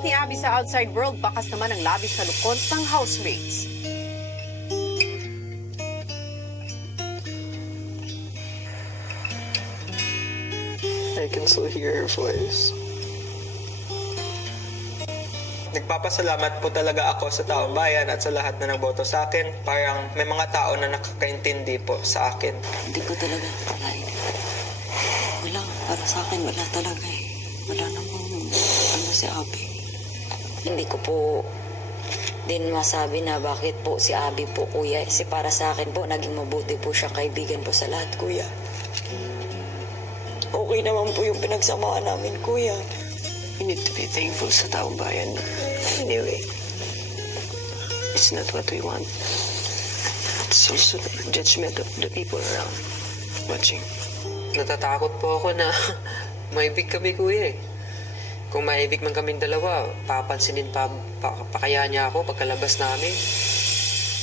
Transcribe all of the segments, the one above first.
Ni Abby sa outside world, bakas naman ang labis na lukot ng housemates. I can still hear her voice. Nagpapasalamat po talaga ako sa taong bayan at sa lahat na nagboto sa akin. Parang may mga tao na nakakaintindi po sa akin. Hindi ko talaga akalain. Wala, para sa akin, wala talaga eh. Wala namang si Abby. Hindi ko po din masabi na bakit po si Abby po, kuya. Kasi para sa akin po, naging mabuti po siyang kaibigan po sa lahat, kuya. Okay naman po yung pinagsamahan namin, kuya. You need to be thankful sa taong bayan. Anyway, it's not what we want. It's also the judgment of the people around watching. Natatakot po ako na maibig kami, kuya eh. Kung maibig man kaming dalawa, papansinin pa kaya niya ako pagkalabas namin.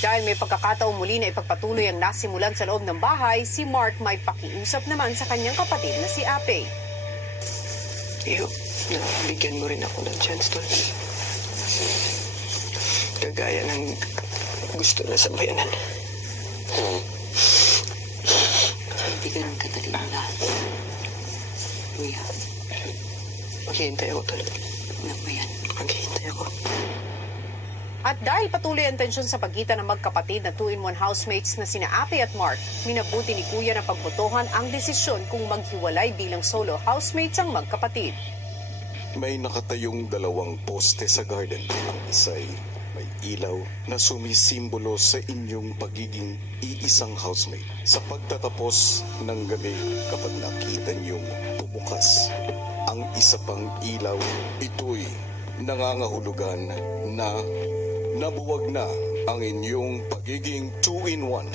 Dahil may pagkakataong muli na ipagpatuloy ang nasimulan sa loob ng bahay, si Mark may pakiusap naman sa kanyang kapatid na si Ape. I hope na bigyan mo rin ako ng chance to. Kagaya ng gusto na sa bayanan. Hindi ganun kadali ang lahat. Kuya, Maghihintay ako talaga. ano ba yan? Maghihintay ako. At dahil patuloy ang tensyon sa pagitan ng magkapatid na 2-in-1 housemates na sina Ape at Mark, minabuti ni Kuya na pagbotohan ang desisyon kung maghiwalay bilang solo housemates ang magkapatid. May nakatayong dalawang poste sa garden. Ang isa'y may ilaw na sumisimbolo sa inyong pagiging iisang housemate. Sa pagtatapos ng gabi, kapag nakita niyong bumukas ang isa pang ilaw, ito'y nangangahulugan na nabuwag na ang inyong pagiging 2-in-1.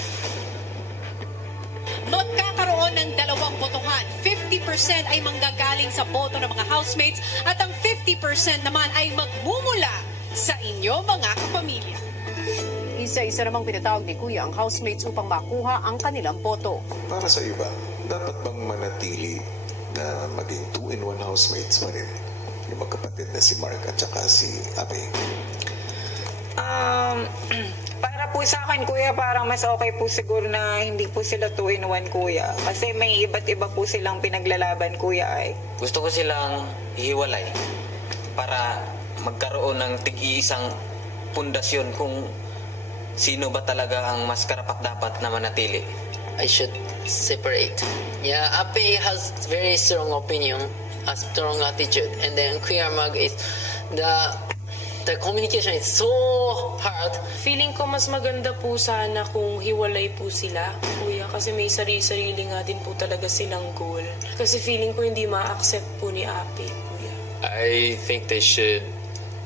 Magkakaroon ng dalawang botohan. 50% ay manggagaling sa boto ng mga housemates at ang 50% naman ay magmumula sa inyo mga kapamilya. Isa-isa namang pinatawag ni Kuya ang housemates upang makuha ang kanilang boto. Para sa iba, dapat bang manatili na maging 2-in-1 housemates pa rin yung magkapatid na si Mark at saka si Abe? Para po sa akin, kuya, parang mas okay po siguro na hindi po sila 2-in-1, kuya. Kasi may iba't iba po silang pinaglalaban, kuya, ay. Gusto ko silang hiwalay para magkaroon ng tig-iisang pundasyon kung sino ba talaga ang mas karapat-dapat na manatili. I should separate. Yeah, Ape has very strong opinion, a strong attitude, and then Kuya Mag is the communication is so hard. Feeling ko mas maganda po sana kung hiwalay po sila, kuya, kasi may sarili-sarili nga din po talaga silang goal. Kasi feeling ko hindi ma-accept po ni Ape, kuya. I think they should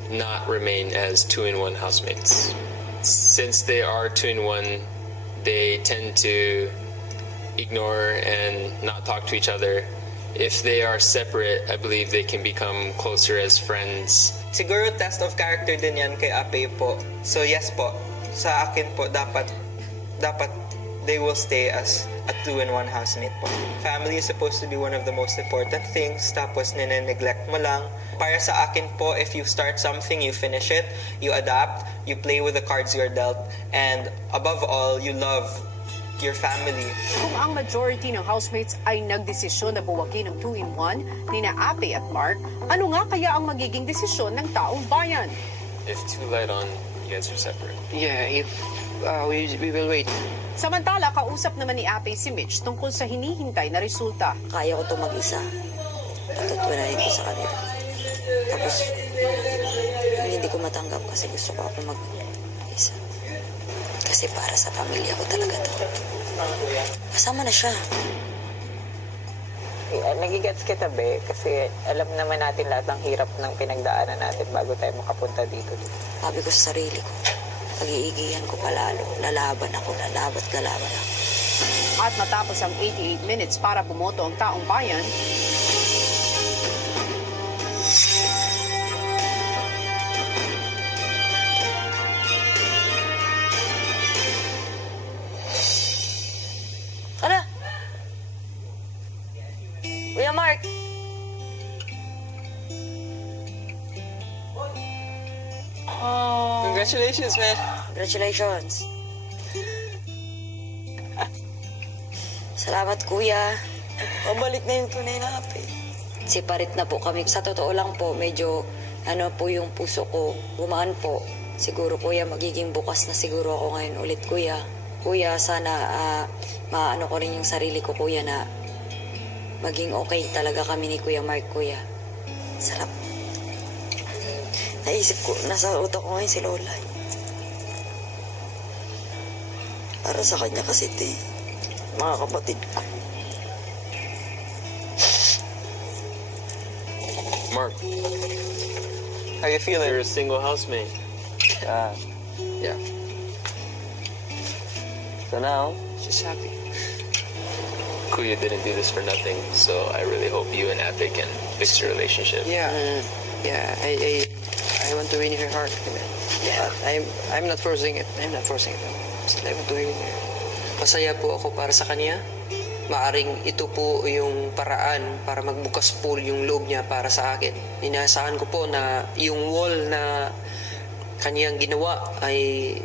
not remain as 2-in-1 housemates. Since they are 2-in-1, they tend to ignore and not talk to each other. If they are separate, I believe they can become closer as friends. Siguro test of character din yan kay Ape po. So yes po, sa akin po dapat they will stay as a 2-in-1 housemate po. Family is supposed to be one of the most important things, tapos nine-neglect mo lang. Para sa akin po, if you start something, you finish it, you adapt, you play with the cards you're dealt, and above all, you love your family. Kung ang majority ng housemates ay nagdesisyon na buwagin ng 2-in-1 ni na Ape at Mark, ano nga kaya ang magiging desisyon ng taong bayan? If two light on, you guys are separate. Yeah, if we will wait. Samantala, kausap naman ni Ape si Mitch tungkol sa hinihintay na resulta. Kaya ko ito mag-isa. Patutunayan ko sa kanila. Tapos, hindi ko matanggap kasi gusto ko ako mag-isa. Kasi para sa pamilya ko talaga to. Kasama na siya. Nagigets kita, be, kasi alam naman natin lahat ng hirap ng pinagdaanan natin bago tayo makapunta dito. Sabi ko sa sarili ko, pag-iigihan ko palalo. Lalaban ako. At matapos ang 88 minutes para bumoto ang taong bayan, Ano? Kuya Mark! Congratulations, man. Congratulations. Salamat, kuya. Pabalik na yung tunay na Ape. Separate na po kami. Sa totoo lang po, medyo po yung puso ko. Gumaan po. Siguro, kuya, magiging bukas na siguro ako ngayon ulit, kuya. Kuya, sana maano ko rin yung sarili ko, kuya, na maging okay talaga kami ni Kuya Mark, kuya. Sarap. Naisip ko, nasa utak ko ngayon si Lola. Para sa kanya kasi mga kapatid ko. Mark, How you feeling? you're a single housemate. Yeah. So now, She's happy. Kuya didn't do this for nothing, so I really hope you and Ape can fix your relationship. Yeah. Yeah. I want to win her heart. Yeah. I'm not forcing it. I'm not forcing it. Just I want to win her. Masaya po ako para sa kanya. Maaring ito po yung paraan para magbukas po yung loob niya para sa akin. Inaasahan ko po na yung wall na kaniyang ginawa ay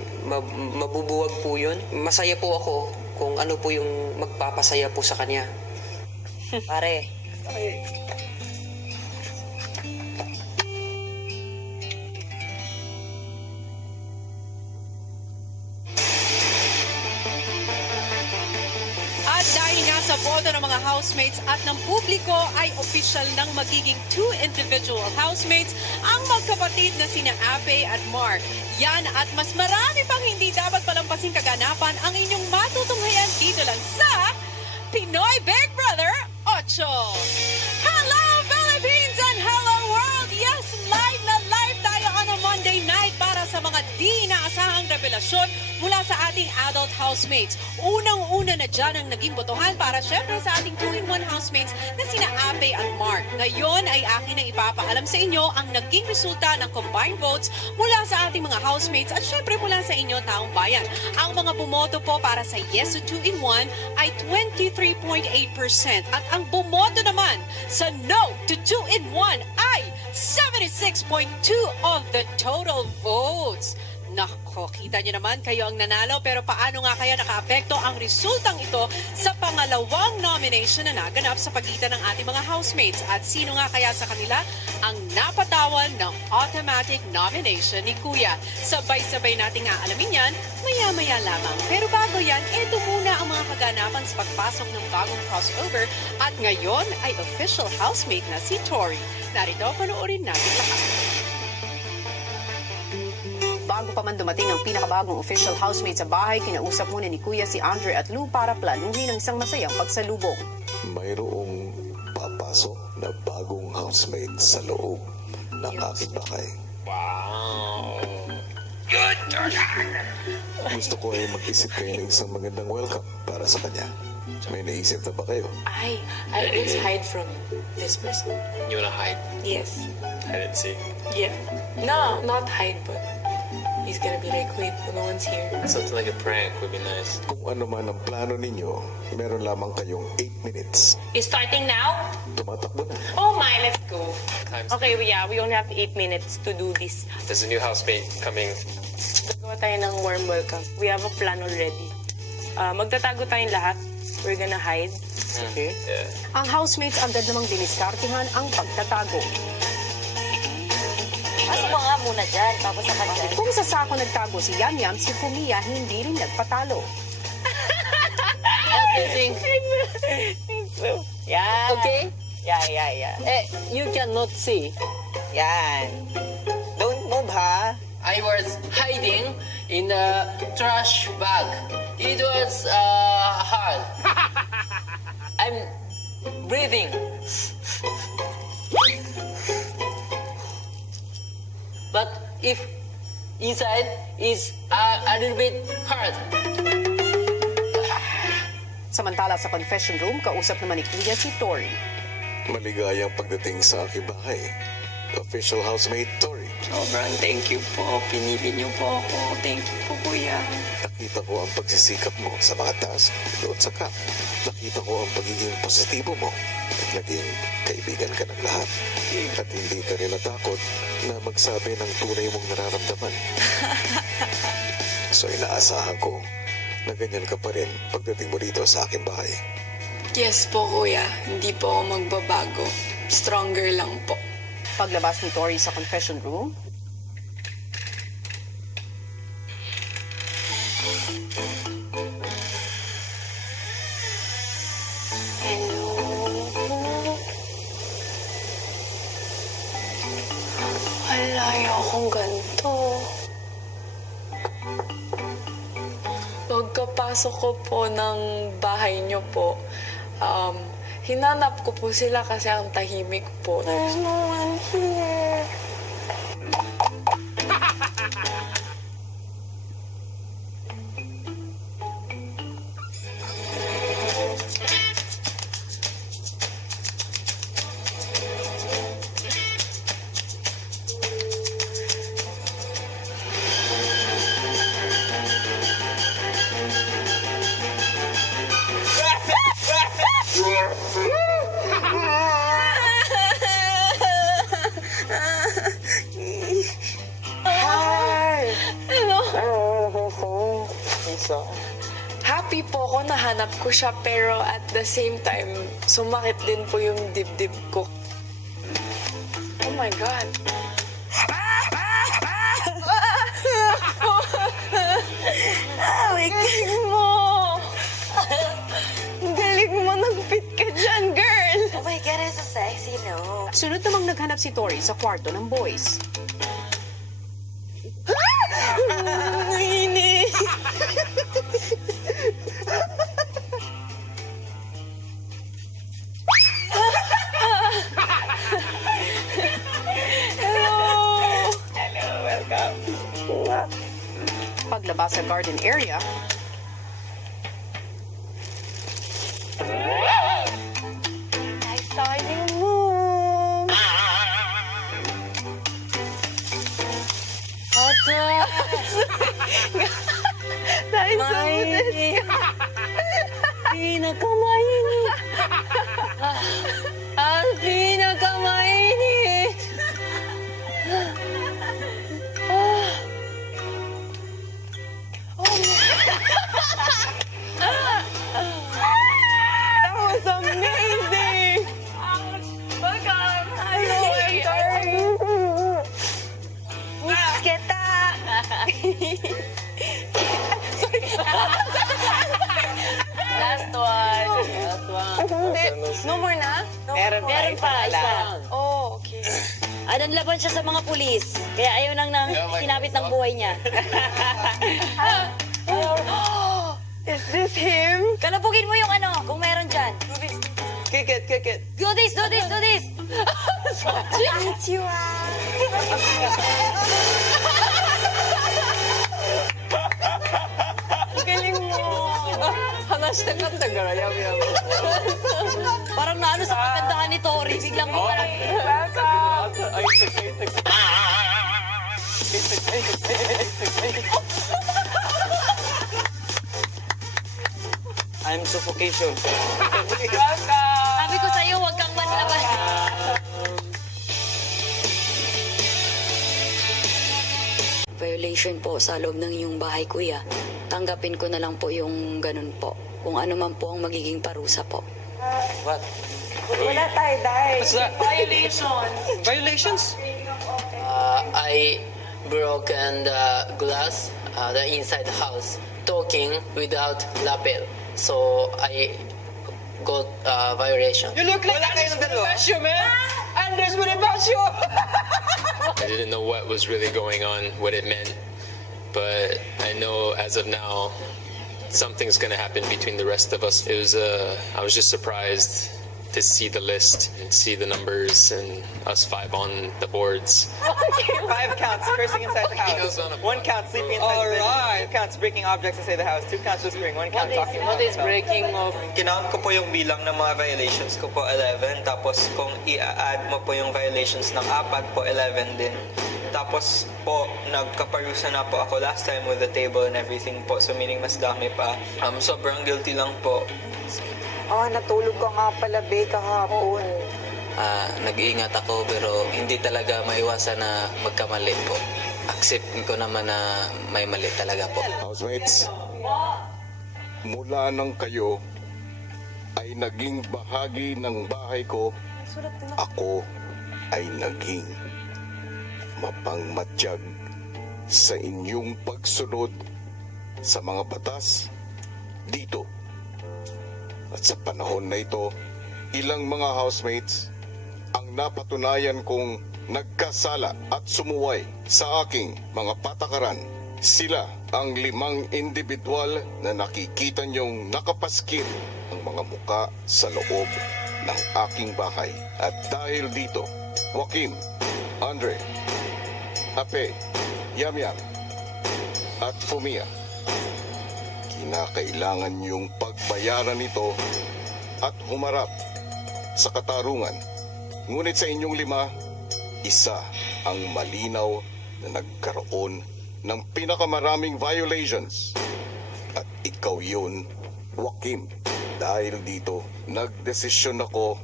mabubuwag po yun. Masaya po ako kung ano po yung magpapasaya po sa kanya. Pare. At dahil nga sa boto ng mga housemates at ng publiko ay official ng magiging 2 individual housemates ang magkapatid na sina Ape at Mark. Yan at mas marami pang hindi dapat palampasing kaganapan ang inyong matutunghayan dito lang sa Pinoy Big Brother 8. Hello Philippines and hello world! Yes, live na live tayo on a Monday night para sa mga di inaasahang revelasyon mula sa ating adult housemates. Unang-una na dyan ang naging botohan para syempre sa ating 2-in-1 housemates na sina Ape at Mark. Ngayon ay akin ang ipapaalam sa inyo ang naging resulta ng combined votes mula sa ating mga housemates at syempre mula sa inyo taong bayan. Ang mga bumoto po para sa yes to 2-in-1 ay 23.8% at ang bumoto naman sa no to 2-in-1 ay 76.2% of the total votes. Nako, kita nyo naman kayo ang nanalo pero paano nga kaya nakaapekto ang resultang ito sa pangalawang nomination na naganap sa pagitan ng ating mga housemates at sino nga kaya sa kanila ang napatawan ng automatic nomination ni Kuya. Sabay-sabay nating aalamin yan maya-maya lamang. Pero bago yan, ito muna ang mga kaganapan sa pagpasok ng bagong crossover at ngayon ay official housemate na si Tori. Narito, panoorin natin lahat. Bago pa man dumating ang pinakabagong official housemate sa bahay, kinausap muna ni Kuya si Andre at Lou para planuhin ang isang masayang pagsalubong. Mayroong papasok na bagong housemate sa loob ng aking bahay. Wow. Gusto ko ay mag-isip kayo ng isang magandang welcome para sa kanya. May naisip na ba kayo? Let's hide from this person. You wanna hide? Yes. Hide and seek. Yeah. No, not hide, but he's gonna be like, wait, no one's here. Something like a prank would be nice. Kung ano man ang plano ninyo, meron lamang kayong 8 minutes. It's starting now? Tumatakbo na. Oh my, let's go. Times Okay, we only have 8 minutes to do this. There's a new housemate coming. Gagawa tayo ng warm welcome. We have a plan already. Magtatago tayong lahat. We're gonna hide. Okay? Yeah. Ang housemates agad namang diniskartihan ang pagtatago. Pasok mo nga muna dyan, tapos sa kanya. Kung sa sako nagtago si Yam Yam, si Fumiya hindi rin nagpatalo. What do you think? Yan. Okay? Yan. You cannot see. Yan. Don't move, ha? I was hiding in the trash bag. It was hard. I'm breathing. But if inside is a little bit hard. Samantala sa confession room, kausap naman ni Kuya si Tori. Maligayang pagdating sa aking bahay. Official housemate Tori. Sobrang thank you po. Pinili niyo po ako. Thank you po, kuya. Nakita ko ang pagsisikap mo sa mga task doon sa camp. Nakita ko ang pagiging positibo mo at naging kaibigan ka ng lahat. At hindi ka rin natakot na magsabi ng tunay mong nararamdaman. So inaasahan ko na ganyan ka pa rin pagdating mo dito sa aking bahay. Yes po, kuya. Hindi po ako magbabago. Stronger lang po. Paglabas ni Tori sa confession room, Hello. Wala, ayokong ganito. Pagkapasok ko po ng bahay niyo po, hinanap ko po sila kasi ang tahimik po. There's no one here. Happy po ako nahanap ko siya pero at the same time, sumakit din po yung dibdib ko. Oh my God. Galing mo! Galing mo, nag-fit ka dyan, girl! Oh my God, it's so sexy, no? sunod namang naghanap si Tori sa kwarto ng boys. Nini! Paglabas sa garden area, Nice timing mo! Dahil sa Mainit! Pinakamainit! Ang pinakamainit! That was amazing! Miss kita! Last one. Last one. Hindi. No more na? Meron pa isa. Oh, okay. Anong laban siya sa mga pulis? Kaya ayaw nang sinapit ng buhay niya. Is this him? Kalapugin mo yung ano, kung meron dyan. Kick it, kick it. Do this, do this, do this! Konnichiwa! Galing mo! Hanashitakatta gara, yum. Parang naano sa kagandahan ni Tori, biglang mo parang... I'm suffocation. Sabi ko sa'yo, huwag kang manlaban. Violation po sa loob ng iyong bahay, kuya. Tanggapin ko na lang po yung ganun po. Kung ano man po ang magiging parusa po. What? Wala tayo, Day. What's that? Violation! Violations? I broken the glass, the inside the house, talking without lapel. So I got violation. You look like Anders Bonifacio, man! Anders Bonifacio! I didn't know what was really going on, what it meant, but I know as of now, something's gonna happen between the rest of us. It was, I was just surprised to see the list and see the numbers and us 5 on the boards. 5 counts cursing inside the house. 1 count sleeping inside the bed. 2 counts breaking objects inside the house. 2 counts whispering. 1 count talking. What is breaking of? Kinount ko po yung bilang ng mga violations ko po 11. Tapos kung i-add mo po yung violations ng 4 po 11 din. Tapos po, nagkaparusa na po ako last time with the table and everything po. So meaning mas dami pa. Sobrang guilty lang po. Natulog ka nga pala, Be, kahapon. Nag-iingat ako pero hindi talaga maiwasan na magkamali po. Accept ko naman na may mali talaga po. Housemates, mula nang kayo ay naging bahagi ng bahay ko, ako ay naging mapangmatiyag sa inyong pagsunod sa mga batas dito. At sa panahon na ito, ilang mga housemates ang napatunayan kong nagkasala at sumuway sa aking mga patakaran. Sila ang 5 individual na nakikita niyong nakapaskil ang mga muka sa loob ng aking bahay. At dahil dito, Joaquim, Andre, Ape, Yamyam, at Fumia, kinakailangan niyong pagbayaran ito at humarap sa katarungan. Ngunit sa inyong 5, isa ang malinaw na nagkaroon ng pinakamaraming violations. At ikaw yun, Joaquim. Dahil dito, nagdesisyon ako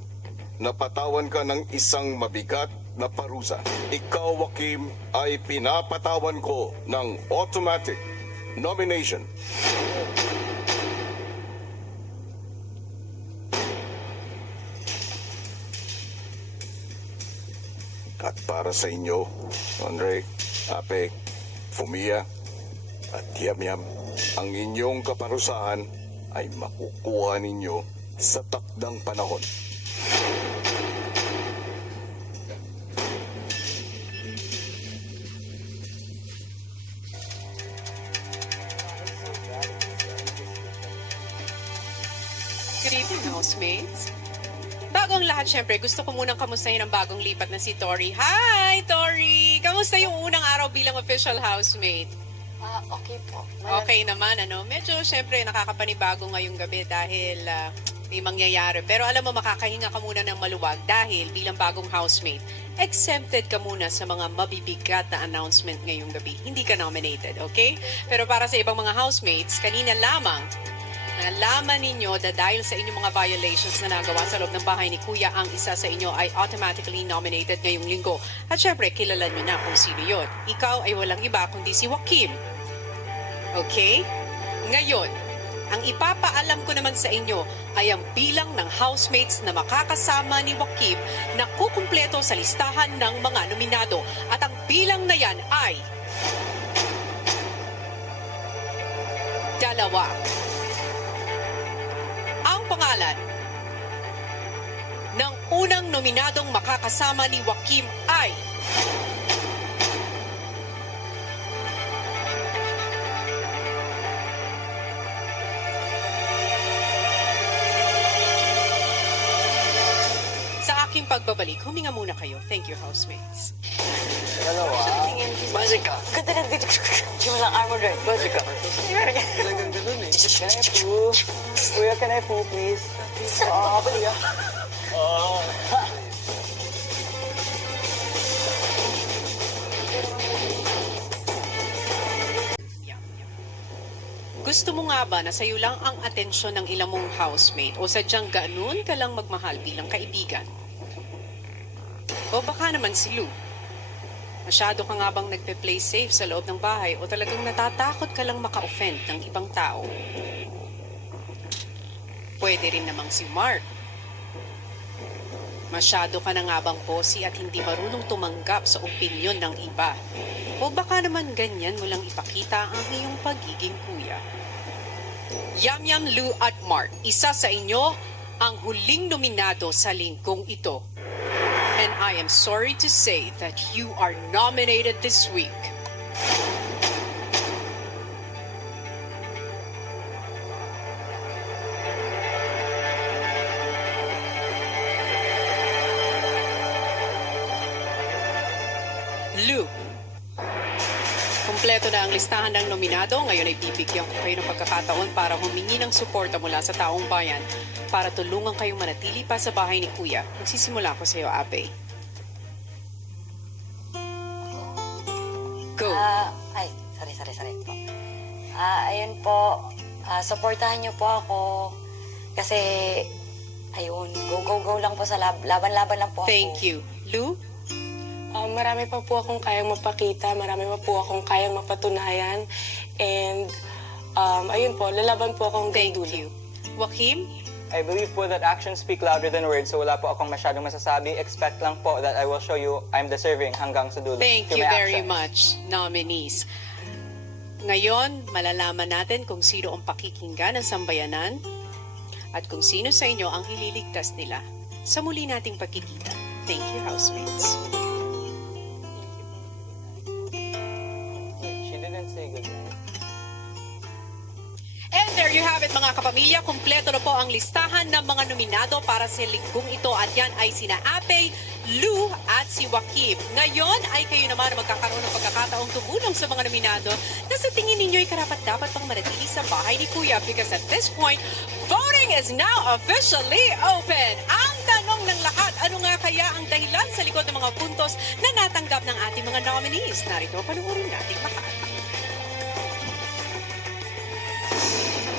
na patawan ka ng isang mabigat na parusa. Ikaw, Joaquim, ay pinapatawan ko ng automatic nomination. At para sa inyo, Andre, Ape, Fumia, at Yamyam, ang inyong kaparusahan ay makukuha ninyo sa takdang panahon. Good evening, housemates. Bago ang lahat, syempre, gusto ko munang kamustahin ang bagong lipat na si Tori. Hi, Tori! Kamusta yung unang araw bilang official housemate? Okay po. Okay naman, ano? Medyo, syempre, nakakapanibago ngayong gabi dahil may mangyayari. Pero alam mo, makakahinga ka muna ng maluwag dahil bilang bagong housemate, exempted ka muna sa mga mabibigat na announcement ngayong gabi. Hindi ka nominated, okay? Pero para sa ibang mga housemates, kanina lamang, nalaman ninyo na dahil sa inyong mga violations na nagawa sa loob ng bahay ni Kuya, ang isa sa inyo ay automatically nominated ngayong linggo. At syempre, kilala nyo na kung sino yun. Ikaw ay walang iba kundi si Joaquim. Okay? Ngayon, ang ipapaalam ko naman sa inyo ay ang bilang ng housemates na makakasama ni Joaquim na kukumpleto sa listahan ng mga nominado. At ang bilang na yan ay 2. Ang pangalan ng unang nominadong makakasama ni Joaquim ay sa aking pagbabalik. Huminga muna kayo. Thank you, housemates. Basic ka. Ganda na dito. Yung lang armor doon. Basic ka. Talagang ganun eh. Can I poo? Kuya, can I poo, please? Kapali ah. Gusto mo nga ba na sa'yo lang ang atensyon ng ilang mong housemate o sadyang ganun ka lang magmahal bilang kaibigan? O baka naman si Lou. Masyado ka nga bang nagpe-play safe sa loob ng bahay o talagang natatakot ka lang maka-offend ng ibang tao? Pwede rin namang si Mark. Masyado ka na nga bang bossy at hindi marunong tumanggap sa opinyon ng iba? O baka naman ganyan mo lang ipakita ang iyong pagiging kuya? Yamyam, Lou at Mark, isa sa inyo ang huling nominado sa linggong ito. And I am sorry to say that you are nominated this week. Lou, kumpleto na ang listahan ng nominado. Ngayon ay bibigyan ko kayo ng pagkakataon para humingi ng suporta mula sa taong bayan para tulungan kayong manatili pa sa bahay ni Kuya. Magsisimula ko sa iyo, Ape. Sorry po. Ayun po, supportahan niyo po ako kasi, ayun, go lang po sa laban-laban lang po ako. Thank you. Lou? Marami pa po akong kayang mapakita, marami pa po akong kayang mapatunayan, and ayun po, lalaban po akong Thank dulo. you. Joaquim? I believe po that actions speak louder than words, so wala po akong masyadong masasabi. Expect lang po that I will show you I'm deserving hanggang sa dulo. Thank through you my very actions. much, nominees. Ngayon, malalaman natin kung sino ang pakikinggan ng sambayanan at kung sino sa inyo ang ililigtas nila sa muli nating pagkikita. Thank you, housemates. She didn't say good night. And there you have it, mga kapamilya. Kumpleto na po ang listahan ng mga nominado para sa linggong ito. At yan ay sina Ape, Lou at si Joaquim. Ngayon ay kayo naman magkakaroon ng pagkakataong tumulong sa mga nominado na sa tingin ninyo ay karapat-dapat pang manatili sa bahay ni Kuya, because at this point, voting is now officially open. Ang tanong ng lahat, ano nga kaya ang dahilan sa likod ng mga puntos na natanggap ng ating mga nominees? Narito, panuorin natin lahat.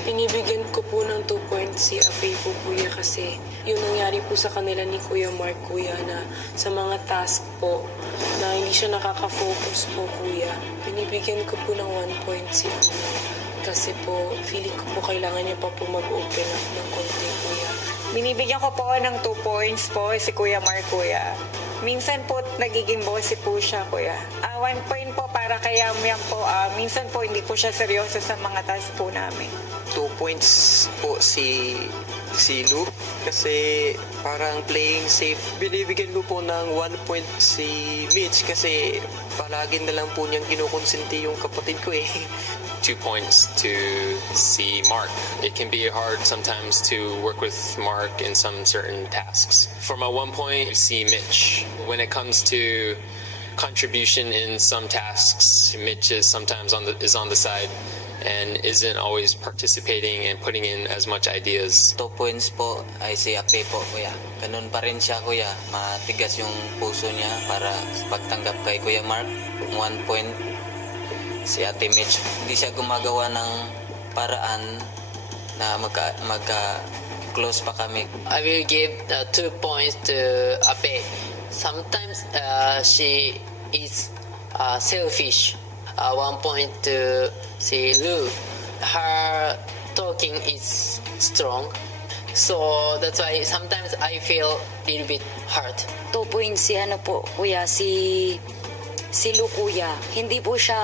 Binibigyan ko po ng 2 points si Ape po, Kuya, kasi yung nangyari po sa kanila ni Kuya Mark, Kuya, na sa mga task po na hindi siya nakaka-focus po, Kuya. Binibigyan ko po ng 1 point si Kuya kasi po feeling ko po kailangan niya pa po mag-open up ng konti, Kuya. Binibigyan ko po ng 2 points po si Kuya Mark, Kuya. Minsan po nagiging bossy po siya, Kuya. 1 point po para kay Yam po. Minsan po hindi po siya seryoso sa mga task po namin. 2 points po si Lou kasi parang playing safe. Binibigyan ko po ng 1 point si Mitch kasi palagi na lang po niyang kinukonsinti yung kapatid ko eh. 2 points to see Mark. It can be hard sometimes to work with Mark in some certain tasks. For my 1 point, see Mitch. When it comes to contribution in some tasks, Mitch is sometimes on the side and isn't always participating and putting in as much ideas. 2 points po ay si Ape po, Kuya. Ganun pa rin siya, Kuya. Matigas yung puso niya para sa pagtanggap kay Kuya Mark. 1 point si Ate Mitch. Hindi siya gumagawa ng paraan na magka-close pa kami. I will give 2 points to Ape. Sometimes she is selfish. 1 point to si Lou. Her talking is strong. So that's why sometimes I feel a little bit hurt. 2 points si Kuya, si Lou, Kuya. Hindi po siya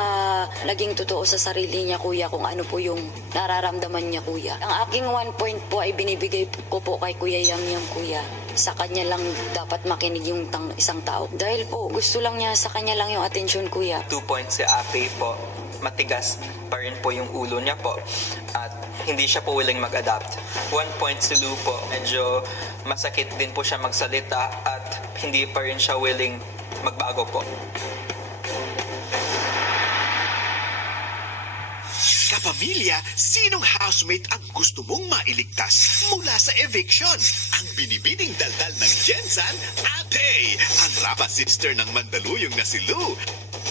naging totoo sa sarili niya, Kuya, kung ano po yung nararamdaman niya, Kuya. Ang aking 1 point po ay binibigay ko po kay Kuya Yam, Kuya. Sa kanya lang dapat makinig yung isang tao. Dahil po, gusto lang niya, sa kanya lang yung atensyon, Kuya. 2 points si Ape po. Matigas pa rin po yung ulo niya po at hindi siya po willing mag-adapt. 1 point si Lou po. Medyo masakit din po siya magsalita at hindi pa rin siya willing magbago po. Kapamilya, sinong housemate ang gusto mong mailigtas mula sa eviction? Ang binibining daldal ng Jensan, Ape. Ang rapa sister ng Mandaluyong na si Lou.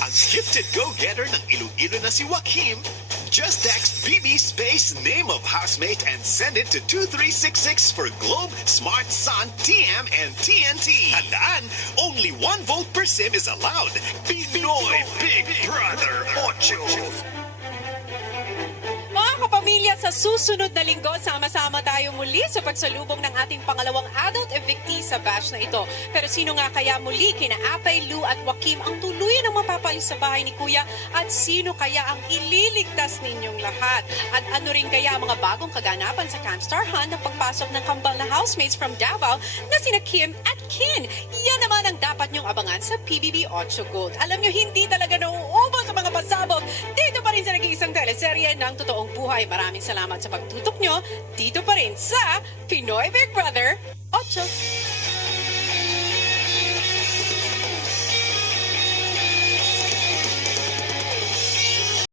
Ang gifted go-getter ng Iloilo na si Joaquim. Just text BB space name of housemate and send it to 2366 for Globe, Smart, Sun, TM, and TNT. Tandaan, only 1 vote per sim is allowed. Pinoy Big Brother 8. Mga kapamilya, sa susunod na linggo, sama-sama tayo muli sa pagsalubong ng ating pangalawang adult evictee sa batch na ito. Pero sino nga kaya muli kina Apay, Lou at Joaquim ang tuluyan ng mapapalis sa bahay ni Kuya, at sino kaya ang ililigtas ninyong lahat? At ano rin kaya ang mga bagong kaganapan sa Camstar Hunt ng pagpasok ng kambal na housemates from Davao na sina Kim at Kin? Yan naman ang dapat nyong abangan sa PBB 8 Gold. Alam nyo, hindi talaga nauubos sa mga pasabog. Dito pa rin sa nag-iisang teleserye ng totoong buhay. Maraming salamat sa pagtutok nyo dito pa rin sa Pinoy Big Brother 8.